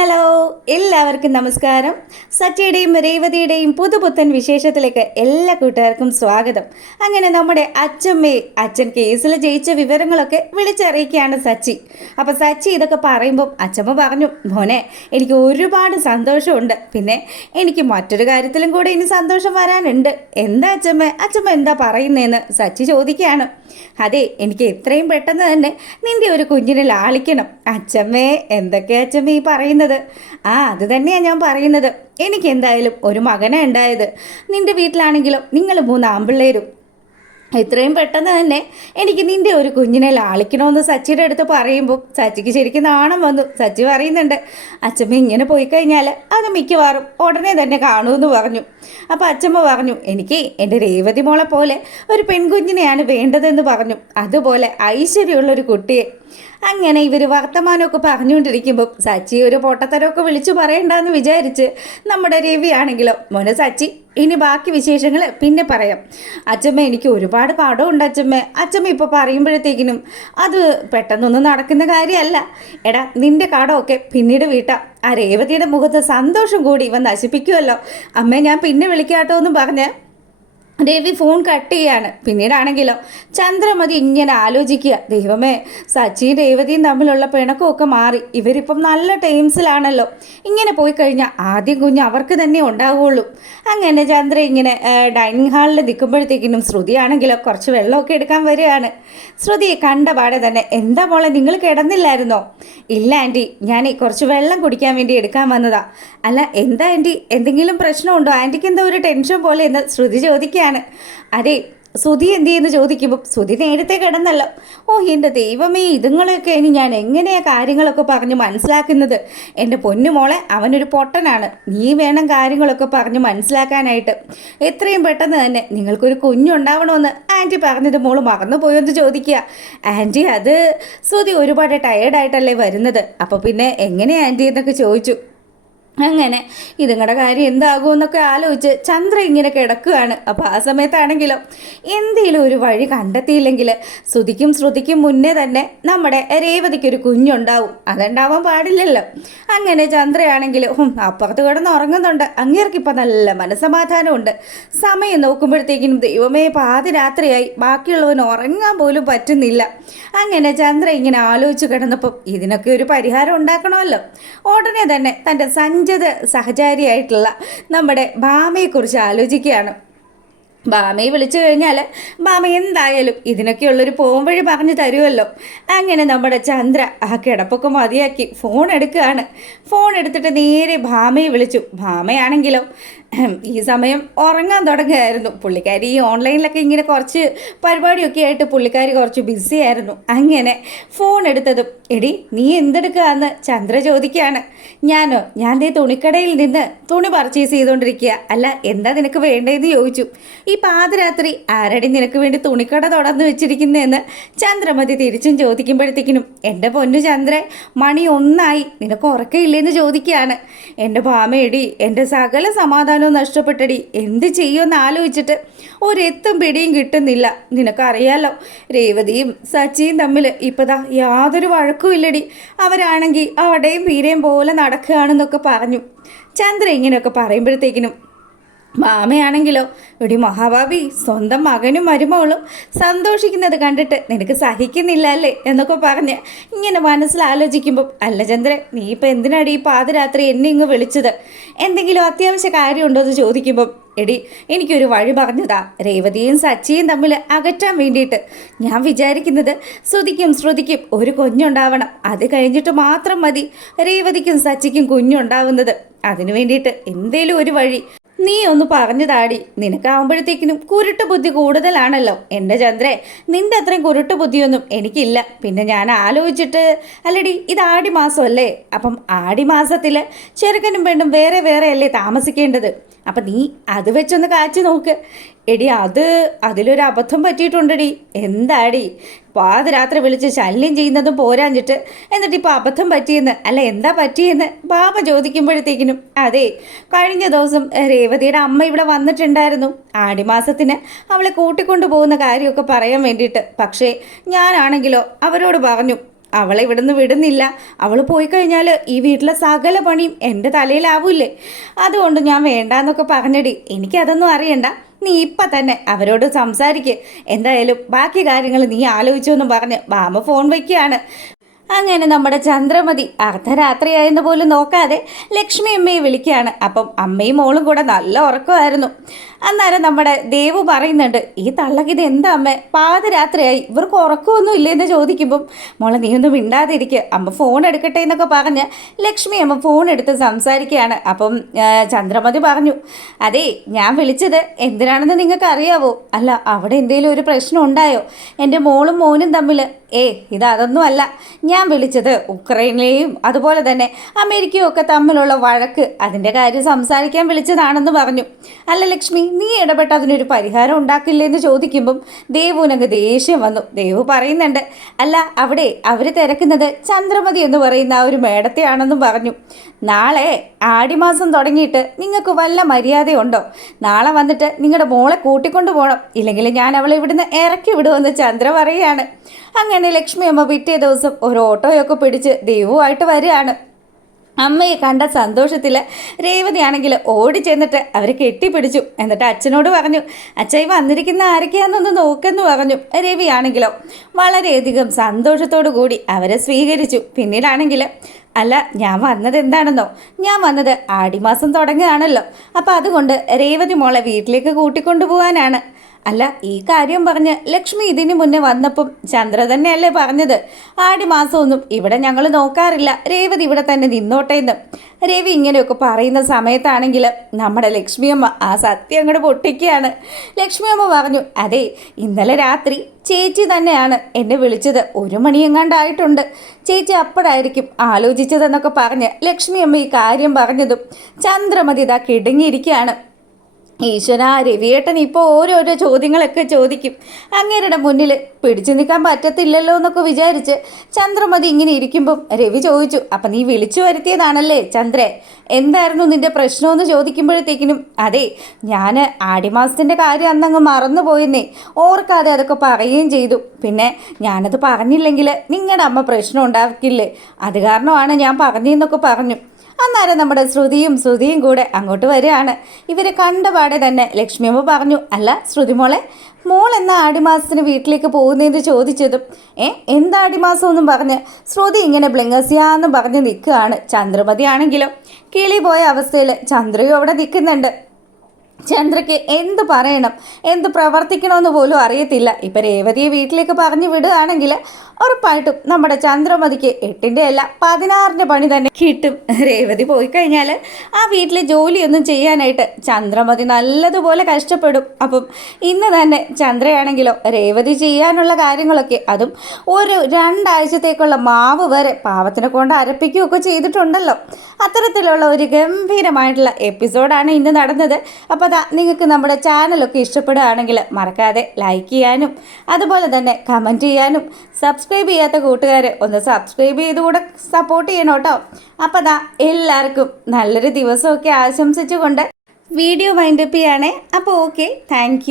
Hello, എല്ലാവർക്കും നമസ്കാരം. സച്ചിയുടെയും രേവതിയുടെയും പുതുപുത്തൻ വിശേഷത്തിലേക്ക് എല്ലാ കൂട്ടുകാർക്കും സ്വാഗതം. അങ്ങനെ നമ്മുടെ അച്ഛൻ കേസിൽ ജയിച്ച വിവരങ്ങളൊക്കെ വിളിച്ചറിയിക്കുകയാണ് സച്ചി. അപ്പം സച്ചി ഇതൊക്കെ പറയുമ്പം അച്ഛമ്മ പറഞ്ഞു, മോനെ എനിക്ക് ഒരുപാട് സന്തോഷമുണ്ട്, പിന്നെ എനിക്ക് മറ്റൊരു കാര്യത്തിലും കൂടെ ഇനി സന്തോഷം വരാനുണ്ട്. എന്താ അച്ഛമ്മ എന്താ പറയുന്നതെന്ന് സച്ചി ചോദിക്കുകയാണ്. അതെ, എനിക്ക് എത്രയും പെട്ടെന്ന് തന്നെ നിന്റെ ഒരു കുഞ്ഞിനെ ലാളിക്കണം. അച്ഛമ്മേ, എന്തൊക്കെയാ അച്ഛമ്മ ഈ പറയുന്നത്? അത് തന്നെയാണ് ഞാൻ പറയുന്നത്. എനിക്ക് എന്തായാലും ഒരു മകനാണ് ഉണ്ടായത്. നിന്റെ വീട്ടിലാണെങ്കിലോ നിങ്ങൾ 3 ആൺപിള്ളേരും. ഇത്രയും പെട്ടെന്ന് തന്നെ എനിക്ക് നിന്റെ ഒരു കുഞ്ഞിനെ ലാളിക്കണമെന്ന് സച്ചിയുടെ അടുത്ത് പറയുമ്പോൾ സച്ചിക്ക് ശരിക്കും നാണം വന്നു. സച്ചി പറയുന്നുണ്ട്, അച്ഛമ്മ ഇങ്ങനെ പോയി കഴിഞ്ഞാൽ അത് മിക്കവാറും ഉടനെ തന്നെ കാണുമെന്ന് പറഞ്ഞു. അപ്പോൾ അച്ഛമ്മ പറഞ്ഞു, എനിക്ക് എൻ്റെ രേവതി മോളെ പോലെ ഒരു പെൺകുഞ്ഞിനെയാണ് വേണ്ടതെന്ന് പറഞ്ഞു. അതുപോലെ ഐശ്വര്യമുള്ളൊരു കുട്ടിയെ. അങ്ങനെ ഇവർ വർത്തമാനമൊക്കെ പറഞ്ഞുകൊണ്ടിരിക്കുമ്പോൾ സച്ചി ഒരു പൊട്ടത്തരമൊക്കെ വിളിച്ചു പറയണ്ടെന്ന് വിചാരിച്ച് നമ്മുടെ രവി ആണെങ്കിലോ, മോനെ സച്ചി, ഇനി ബാക്കി വിശേഷങ്ങൾ പിന്നെ പറയാം. അച്ഛമ്മ എനിക്ക് ഒരുപാട് കടമുണ്ട് അച്ഛമ്മ ഇപ്പോൾ പറയുമ്പോഴത്തേക്കിനും അത് പെട്ടെന്നൊന്നും നടക്കുന്ന കാര്യമല്ല. എടാ, നിന്റെ കടമൊക്കെ പിന്നീട് വീട്ടാം. ആ രേവതിയുടെ മുഖത്ത് സന്തോഷം കൂടി ഇവൻ നശിപ്പിക്കുമല്ലോ. അമ്മേ, ഞാൻ പിന്നെ വിളിക്കാട്ടോ എന്നും പറഞ്ഞ് രവി ഫോൺ കട്ട് ചെയ്യാണ്. പിന്നീടാണെങ്കിലോ ചന്ദ്രമതി ഇങ്ങനെ ആലോചിക്കുക, ദൈവമേ, സച്ചിയും രേവതിയും തമ്മിലുള്ള പിണക്കമൊക്കെ മാറി ഇവരിപ്പം നല്ല ടൈംസിലാണല്ലോ. ഇങ്ങനെ പോയി കഴിഞ്ഞാൽ ആദ്യം കുഞ്ഞ് അവർക്ക് തന്നെ ഉണ്ടാവുകയുള്ളൂ. അങ്ങനെ ചന്ദ്ര ഇങ്ങനെ ഡൈനിങ് ഹാളിൽ നിൽക്കുമ്പോഴത്തേക്കിനും ശ്രുതിയാണെങ്കിലോ കുറച്ച് വെള്ളമൊക്കെ എടുക്കാൻ വരികയാണ്. ശ്രുതിയെ കണ്ട പാടെ തന്നെ, എന്താ മോളെ, നിങ്ങൾ കിടന്നില്ലായിരുന്നോ? ഇല്ല ആൻറ്റി, ഞാൻ കുറച്ച് വെള്ളം കുടിക്കാൻ വേണ്ടി എടുക്കാൻ വന്നതാ. അല്ല, എന്താ ആൻറ്റി, എന്തെങ്കിലും പ്രശ്നമുണ്ടോ? ആൻറ്റിക്ക് എന്താ ഒരു ടെൻഷൻ പോലെ എന്ന് ശ്രുതി ചോദിക്കുകയാണ്. അതെ, ശ്രുതി എന്ത് ചെയ്യുന്നു ചോദിക്കുമ്പോൾ ശ്രുതി നേരത്തെ കിടന്നല്ലോ. എൻ്റെ ദൈവമേ, ഇതുങ്ങളൊക്കെ ഇനി ഞാൻ എങ്ങനെയാണ് കാര്യങ്ങളൊക്കെ പറഞ്ഞ് മനസ്സിലാക്കുന്നത്? എൻ്റെ പൊന്നുമോളെ, അവനൊരു പൊട്ടനാണ്. നീ വേണം കാര്യങ്ങളൊക്കെ പറഞ്ഞ് മനസ്സിലാക്കാനായിട്ട്. എത്രയും പെട്ടെന്ന് തന്നെ നിങ്ങൾക്കൊരു കുഞ്ഞുണ്ടാവണമെന്ന് ആൻറ്റി പറഞ്ഞത് മോള് മറന്നുപോയെന്ന് ചോദിക്കുക. ആൻറ്റി, അത് ശ്രുതി ഒരുപാട് ടയേർഡായിട്ടല്ലേ വരുന്നത്, അപ്പോൾ പിന്നെ എങ്ങനെയാണ് ആൻറ്റി എന്നൊക്കെ ചോദിച്ചു. അങ്ങനെ ഇതുങ്ങളുടെ കാര്യം എന്താകുമെന്നൊക്കെ ആലോചിച്ച് ചന്ദ്ര ഇങ്ങനെ കിടക്കുകയാണ്. അപ്പോൾ ആ സമയത്താണെങ്കിലോ എന്തെങ്കിലും ഒരു വഴി കണ്ടെത്തിയില്ലെങ്കിൽ ശ്രുതിക്കും മുന്നേ തന്നെ നമ്മുടെ രേവതിക്കൊരു കുഞ്ഞുണ്ടാവും. അതുണ്ടാവാൻ പാടില്ലല്ലോ. അങ്ങനെ ചന്ദ്രയാണെങ്കിലും അപ്പുറത്ത് കിടന്ന് ഉറങ്ങുന്നുണ്ട്. അങ്ങേർക്കിപ്പോൾ നല്ല മനസ്സമാധാനമുണ്ട്. സമയം നോക്കുമ്പോഴത്തേക്കും ദൈവമേ, പാതിരാത്രിയായി, ബാക്കിയുള്ളവന് ഉറങ്ങാൻ പോലും പറ്റുന്നില്ല. അങ്ങനെ ചന്ദ്ര ഇങ്ങനെ ആലോചിച്ച് കിടന്നപ്പം ഇതിനൊക്കെ ഒരു പരിഹാരം ഉണ്ടാക്കണമല്ലോ. ഉടനെ തന്നെ തൻ്റെ സഹചാരിയായിട്ടുള്ള നമ്മുടെ ഭാമയെക്കുറിച്ച് ആലോചിക്കുകയാണ്. ഭാമയെ വിളിച്ചു കഴിഞ്ഞാൽ ഭാമ എന്തായാലും ഇതിനൊക്കെയുള്ളൊരു പോംവഴി പറഞ്ഞു തരുമല്ലോ. അങ്ങനെ നമ്മുടെ ചന്ദ്ര ആ കിടപ്പൊക്കെ മതിയാക്കി ഫോൺ എടുക്കുകയാണ്. ഫോൺ എടുത്തിട്ട് നേരെ ഭാമയെ വിളിച്ചു. ഭാമയാണെങ്കിലോ ഈ സമയം ഉറങ്ങാൻ തുടങ്ങുകയായിരുന്നു. പുള്ളിക്കാരി ഈ ഓൺലൈനിലൊക്കെ ഇങ്ങനെ കുറച്ച് പരിപാടിയൊക്കെ ആയിട്ട് പുള്ളിക്കാരി കുറച്ച് ബിസി ആയിരുന്നു. അങ്ങനെ ഫോൺ എടുത്തതും, എടി നീ എന്തെടുക്കുകയെന്ന് ചന്ദ്ര ചോദിക്കുകയാണ്. ഞാൻ ദേ തുണിക്കടയിൽ നിന്ന് തുണി പർച്ചേസ് ചെയ്തുകൊണ്ടിരിക്കുക. അല്ല, എന്താ നിനക്ക് വേണ്ടതെന്ന് ചോദിച്ചു. ഈ പാതിരാത്രി ആരടി നിനക്ക് വേണ്ടി തുണിക്കട തുടർന്ന് വെച്ചിരിക്കുന്നതെന്ന് ചന്ദ്രമതി തിരിച്ചും ചോദിക്കുമ്പോഴത്തേക്കിനും, എൻ്റെ പൊന്നു ചന്ദ്രൻ, മണി 1 നിനക്ക് ഉറക്കമില്ലേന്ന് ചോദിക്കുകയാണ്. എൻ്റെ ഭാമയടി, എൻ്റെ സകല സമാധാനവും നഷ്ടപ്പെട്ടടി, എന്ത് ചെയ്യുമെന്ന് ആലോചിച്ചിട്ട് ഒരെത്തും പിടിയും കിട്ടുന്നില്ല. നിനക്കറിയാലോ, രേവതിയും സച്ചിയും തമ്മിൽ ഇപ്പതാ യാതൊരു വഴക്കും ഇല്ലടി. അവരാണെങ്കിൽ അവിടെയും പീരയും പോലെ നടക്കുകയാണെന്നൊക്കെ പറഞ്ഞു. ചന്ദ്ര ഇങ്ങനെയൊക്കെ പറയുമ്പോഴത്തേക്കിനും മാമയാണെങ്കിലോ, എടി മഹാഭാവി, സ്വന്തം മകനും മരുമകളും സന്തോഷിക്കുന്നത് കണ്ടിട്ട് നിനക്ക് സഹിക്കുന്നില്ല അല്ലേ എന്നൊക്കെ പറഞ്ഞ് ഇങ്ങനെ മനസ്സിലാലോചിക്കുമ്പം, അല്ല ചന്ദ്ര, നീ ഇപ്പം എന്തിനാടി ഈ പാതിരാത്രി എന്നെ ഇങ്ങ് വിളിച്ചത്? എന്തെങ്കിലും അത്യാവശ്യ കാര്യമുണ്ടോ എന്ന് ചോദിക്കുമ്പം, എടി എനിക്കൊരു വഴി പറഞ്ഞതാ. രേവതിയും സച്ചിയും തമ്മിൽ അകറ്റാൻ വേണ്ടിയിട്ട് ഞാൻ വിചാരിക്കുന്നത് ശ്രുതിക്കും ഒരു കുഞ്ഞുണ്ടാവണം. അത് കഴിഞ്ഞിട്ട് മാത്രം മതി രേവതിക്കും സച്ചിക്കും കുഞ്ഞുണ്ടാവുന്നത്. അതിനു വേണ്ടിയിട്ട് എന്തേലും ഒരു വഴി നീ ഒന്ന് പറഞ്ഞതാടി. നിനക്കാവുമ്പോഴത്തേക്കിനും കുരുട്ട് ബുദ്ധി കൂടുതലാണല്ലോ. എൻ്റെ ചന്ദ്രേ, നിൻ്റെ അത്രയും കുരുട്ട് ബുദ്ധിയൊന്നും എനിക്കില്ല. പിന്നെ ഞാൻ ആലോചിച്ചിട്ട്, അല്ലടി, ഇത് ആടി മാസമല്ലേ, അപ്പം ആടി മാസത്തിൽ ചെറുക്കനും പെണ്ണും വേറെ അല്ലേ താമസിക്കേണ്ടത്. അപ്പം നീ അത് വെച്ചൊന്ന് കാച്ചു നോക്ക്. എടി, അതിലൊരു അബദ്ധം പറ്റിയിട്ടുണ്ടടി. എന്താടി, പാതിരാത്രി വിളിച്ച് ശല്യം ചെയ്യുന്നതും പോരാഞ്ഞിട്ട് എന്നിട്ട് ഇപ്പോൾ അബദ്ധം പറ്റിയെന്ന്, അല്ല എന്താ പറ്റിയെന്ന് ബാബ ചോദിക്കുമ്പോഴത്തേക്കിനും, അതെ, കഴിഞ്ഞ ദിവസം രേവതിയുടെ അമ്മ ഇവിടെ വന്നിട്ടുണ്ടായിരുന്നു ആടിമാസത്തിന് അവളെ കൂട്ടിക്കൊണ്ടു പോകുന്ന കാര്യമൊക്കെ പറയാൻ വേണ്ടിയിട്ട്. പക്ഷേ ഞാനാണെങ്കിലോ അവരോട് പറഞ്ഞു, അവളെ ഇവിടുന്ന് വിടുന്നില്ല. അവൾ പോയി കഴിഞ്ഞാൽ ഈ വീട്ടിലെ സകല പണിയും എൻ്റെ തലയിലാവൂലേ. അതുകൊണ്ട് ഞാൻ വേണ്ടാന്നൊക്കെ പറഞ്ഞടി. എനിക്കതൊന്നും അറിയണ്ട. നീ ഇപ്പം തന്നെ അവരോട് സംസാരിക്ക്. എന്തായാലും ബാക്കി കാര്യങ്ങൾ നീ ആലോചിച്ചു എന്നും പറഞ്ഞ് ബാമ ഫോൺ വയ്ക്കുകയാണ്. അങ്ങനെ നമ്മുടെ ചന്ദ്രമതി അർദ്ധരാത്രിയായെന്ന് പോലും നോക്കാതെ ലക്ഷ്മി അമ്മയെ വിളിക്കുകയാണ്. അപ്പം അമ്മയും മോളും കൂടെ നല്ല ഉറക്കമായിരുന്നു. അന്നേരം നമ്മുടെ ദേവു പറയുന്നുണ്ട്, ഈ തള്ളക്കിത് എന്താ അമ്മ, പാതിരാത്രിയായി, ഇവർക്ക് ഉറക്കമൊന്നും ഇല്ലെന്ന് ചോദിക്കുമ്പം മോളെ നീ ഒന്നും മിണ്ടാതിരിക്കുക, അമ്മ ഫോൺ എടുക്കട്ടെ എന്നൊക്കെ പറഞ്ഞ് ലക്ഷ്മി അമ്മ ഫോൺ എടുത്ത് സംസാരിക്കുകയാണ്. അപ്പം ചന്ദ്രമതി പറഞ്ഞു, അതെ ഞാൻ വിളിച്ചത് എന്തിനാണെന്ന് നിങ്ങൾക്ക് അറിയാവോ? അല്ല അവിടെ എന്തെങ്കിലും ഒരു പ്രശ്നം ഉണ്ടായോ എൻ്റെ മോളും മോനും തമ്മിൽ? ഇതൊന്നും അല്ല. ഞാൻ വിളിച്ചത് ഉക്രൈനിലെയും അതുപോലെ തന്നെ അമേരിക്കയും ഒക്കെ തമ്മിലുള്ള വഴക്ക്, അതിൻ്റെ കാര്യം സംസാരിക്കാൻ വിളിച്ചതാണെന്ന് പറഞ്ഞു. അല്ല ലക്ഷ്മി, നീ ഇടപെട്ട് അതിനൊരു പരിഹാരം ഉണ്ടാക്കില്ലേ എന്ന് ചോദിക്കുമ്പം ദേവുവിനങ്ങ് ദേഷ്യം വന്നു. ദേവു പറയുന്നുണ്ട്, അല്ല അവിടെ അവർ തിരക്കുന്നത് ചന്ദ്രമതി എന്ന് പറയുന്ന ആ ഒരു മേടത്തെയാണെന്നും പറഞ്ഞു. നാളെ ആടിമാസം തുടങ്ങിയിട്ട് നിങ്ങൾക്ക് വല്ല മര്യാദയുണ്ടോ? നാളെ വന്നിട്ട് നിങ്ങളുടെ മോളെ കൂട്ടിക്കൊണ്ടു പോകണം, ഇല്ലെങ്കിൽ ഞാൻ അവളെ ഇവിടുന്ന് ഇറക്കി വിടുമെന്ന് ചന്ദ്ര പറയുകയാണ്. അങ്ങനെ ലക്ഷ്മി അമ്മ പിറ്റേ ദിവസം ഒരു ഓട്ടോയൊക്കെ പിടിച്ച് ദേവുമായിട്ട് വരികയാണ്. അമ്മയെ കണ്ട സന്തോഷത്തിൽ രേവതിയാണെങ്കിൽ ഓടി ചെന്നിട്ട് അവരെ കെട്ടിപ്പിടിച്ചു. എന്നിട്ട് അച്ഛനോട് പറഞ്ഞു, അച്ഛായി വന്നിരിക്കുന്ന ആരൊക്കെയാണെന്നൊന്ന് നോക്കെന്ന് പറഞ്ഞു. രവിയാണെങ്കിലോ വളരെയധികം സന്തോഷത്തോടു കൂടി അവരെ സ്വീകരിച്ചു. പിന്നീടാണെങ്കിൽ, അല്ല ഞാൻ വന്നത് എന്താണെന്നോ, ഞാൻ വന്നത് ആടിമാസം തുടങ്ങുകയാണല്ലോ, അപ്പോൾ അതുകൊണ്ട് രേവതി മോളെ വീട്ടിലേക്ക് കൂട്ടിക്കൊണ്ടു പോകാനാണ്. അല്ല ഈ കാര്യം പറഞ്ഞ് ലക്ഷ്മി ഇതിനു മുന്നേ വന്നപ്പം ചന്ദ്ര തന്നെയല്ലേ പറഞ്ഞത്, ആടിമാസമൊന്നും ഇവിടെ ഞങ്ങൾ നോക്കാറില്ല, രേവതി ഇവിടെ തന്നെ നിന്നോട്ടെ എന്ന്. രവി ഇങ്ങനെയൊക്കെ പറയുന്ന സമയത്താണെങ്കിൽ നമ്മുടെ ലക്ഷ്മിയമ്മ ആ സത്യം അങ്ങോട്ട് പൊട്ടിക്കുകയാണ്. ലക്ഷ്മിയമ്മ പറഞ്ഞു, അതെ ഇന്നലെ രാത്രി ചേച്ചി തന്നെയാണ് എന്നെ വിളിച്ചത്, 1 മണിയെങ്ങാണ്ടായിട്ടുണ്ട്, ചേച്ചി അപ്പോഴായിരിക്കും ആലോചിച്ചതെന്നൊക്കെ പറഞ്ഞ് ലക്ഷ്മിയമ്മ ഈ കാര്യം പറഞ്ഞതും ചന്ദ്രമതി ഇതാ കിടുങ്ങിയിരിക്കുകയാണ്. ഈശ്വര, രവിയേട്ടൻ ഇപ്പോൾ ഓരോരോ ചോദ്യങ്ങളൊക്കെ ചോദിക്കും. അങ്ങേരുടെ മുന്നിൽ പിടിച്ചു നിൽക്കാൻ പറ്റത്തില്ലല്ലോ എന്നൊക്കെ വിചാരിച്ച് ചന്ദ്രമതി ഇങ്ങനെ ഇരിക്കുമ്പം രവി ചോദിച്ചു, അപ്പം നീ വിളിച്ചു വരുത്തിയതാണല്ലേ ചന്ദ്രേ, എന്തായിരുന്നു നിൻ്റെ പ്രശ്നമെന്ന് ചോദിക്കുമ്പോഴത്തേക്കിനും, അതെ ഞാൻ ആടിമാസത്തിൻ്റെ കാര്യം അന്നങ്ങ് മറന്നുപോയെന്നേ, ഓർക്കാതെ അതൊക്കെ പറയുകയും ചെയ്തു. പിന്നെ ഞാനത് പറഞ്ഞില്ലെങ്കിൽ നിങ്ങളുടെ അമ്മ പ്രശ്നം ഉണ്ടാക്കില്ലേ, അത് കാരണമാണ് ഞാൻ പറഞ്ഞതെന്നൊക്കെ പറഞ്ഞു. അന്നേരം നമ്മുടെ ശ്രുതിയും കൂടെ അങ്ങോട്ട് വരികയാണ്. ഇവരെ കണ്ടപാടെ തന്നെ ലക്ഷ്മിയമ്മ പറഞ്ഞു, അല്ല ശ്രുതി മോൾ എന്നാ ആടിമാസത്തിന് വീട്ടിലേക്ക് പോകുന്നതെന്ന് ചോദിച്ചതും എന്താ ആടിമാസം എന്നും പറഞ്ഞ് ശ്രുതി ഇങ്ങനെ ബ്ലിങ്ങസ്യാന്നും പറഞ്ഞ് നിൽക്കുകയാണ്. ചന്ദ്രമതി ആണെങ്കിലോ കിളി പോയ അവസ്ഥയിൽ ചന്ദ്രയും അവിടെ നിൽക്കുന്നുണ്ട്. ചന്ദ്രയ്ക്ക് എന്ത് പറയണം, എന്ത് പ്രവർത്തിക്കണമെന്ന് പോലും അറിയത്തില്ല. ഇപ്പം രേവതിയെ വീട്ടിലേക്ക് പറഞ്ഞു വിടുകയാണെങ്കിൽ ഉറപ്പായിട്ടും നമ്മുടെ ചന്ദ്രമതിക്ക് 8ൻ്റെ അല്ല 16ൻ്റെ പണി തന്നെ കിട്ടും. രേവതി പോയി കഴിഞ്ഞാൽ ആ വീട്ടിലെ ജോലിയൊന്നും ചെയ്യാനായിട്ട് ചന്ദ്രമതി നല്ലതുപോലെ കഷ്ടപ്പെടും. അപ്പം ഇന്ന് തന്നെ ചന്ദ്രയാണെങ്കിലോ രേവതി ചെയ്യാനുള്ള കാര്യങ്ങളൊക്കെ, അതും ഒരു 2 ആഴ്ചത്തേക്കുള്ള മാവ് വരെ പാവത്തിനെ കൊണ്ട് അരപ്പിക്കുകയൊക്കെ ചെയ്തിട്ടുണ്ടല്ലോ. അത്തരത്തിലുള്ള ഒരു ഗംഭീരമായിട്ടുള്ള എപ്പിസോഡാണ് ഇന്ന് നടന്നത്. അപ്പോൾ നിങ്ങൾക്ക് നമ്മുടെ ചാനലൊക്കെ ഇഷ്ടപ്പെടുകയാണെങ്കിൽ മറക്കാതെ ലൈക്ക് ചെയ്യാനും അതുപോലെ തന്നെ കമൻറ്റ് ചെയ്യാനും, സബ്സ്ക്രൈബ് ചെയ്യാത്ത കൂട്ടുകാർ ഒന്ന് സബ്സ്ക്രൈബ് ചെയ്തുകൂടെ സപ്പോർട്ട് ചെയ്യണം കേട്ടോ. അപ്പോൾ എല്ലാവർക്കും നല്ലൊരു ദിവസമൊക്കെ ആശംസിച്ചുകൊണ്ട് വീഡിയോ വൈൻഡപ്പ് ചെയ്യണേ. അപ്പോൾ ഓക്കെ, താങ്ക്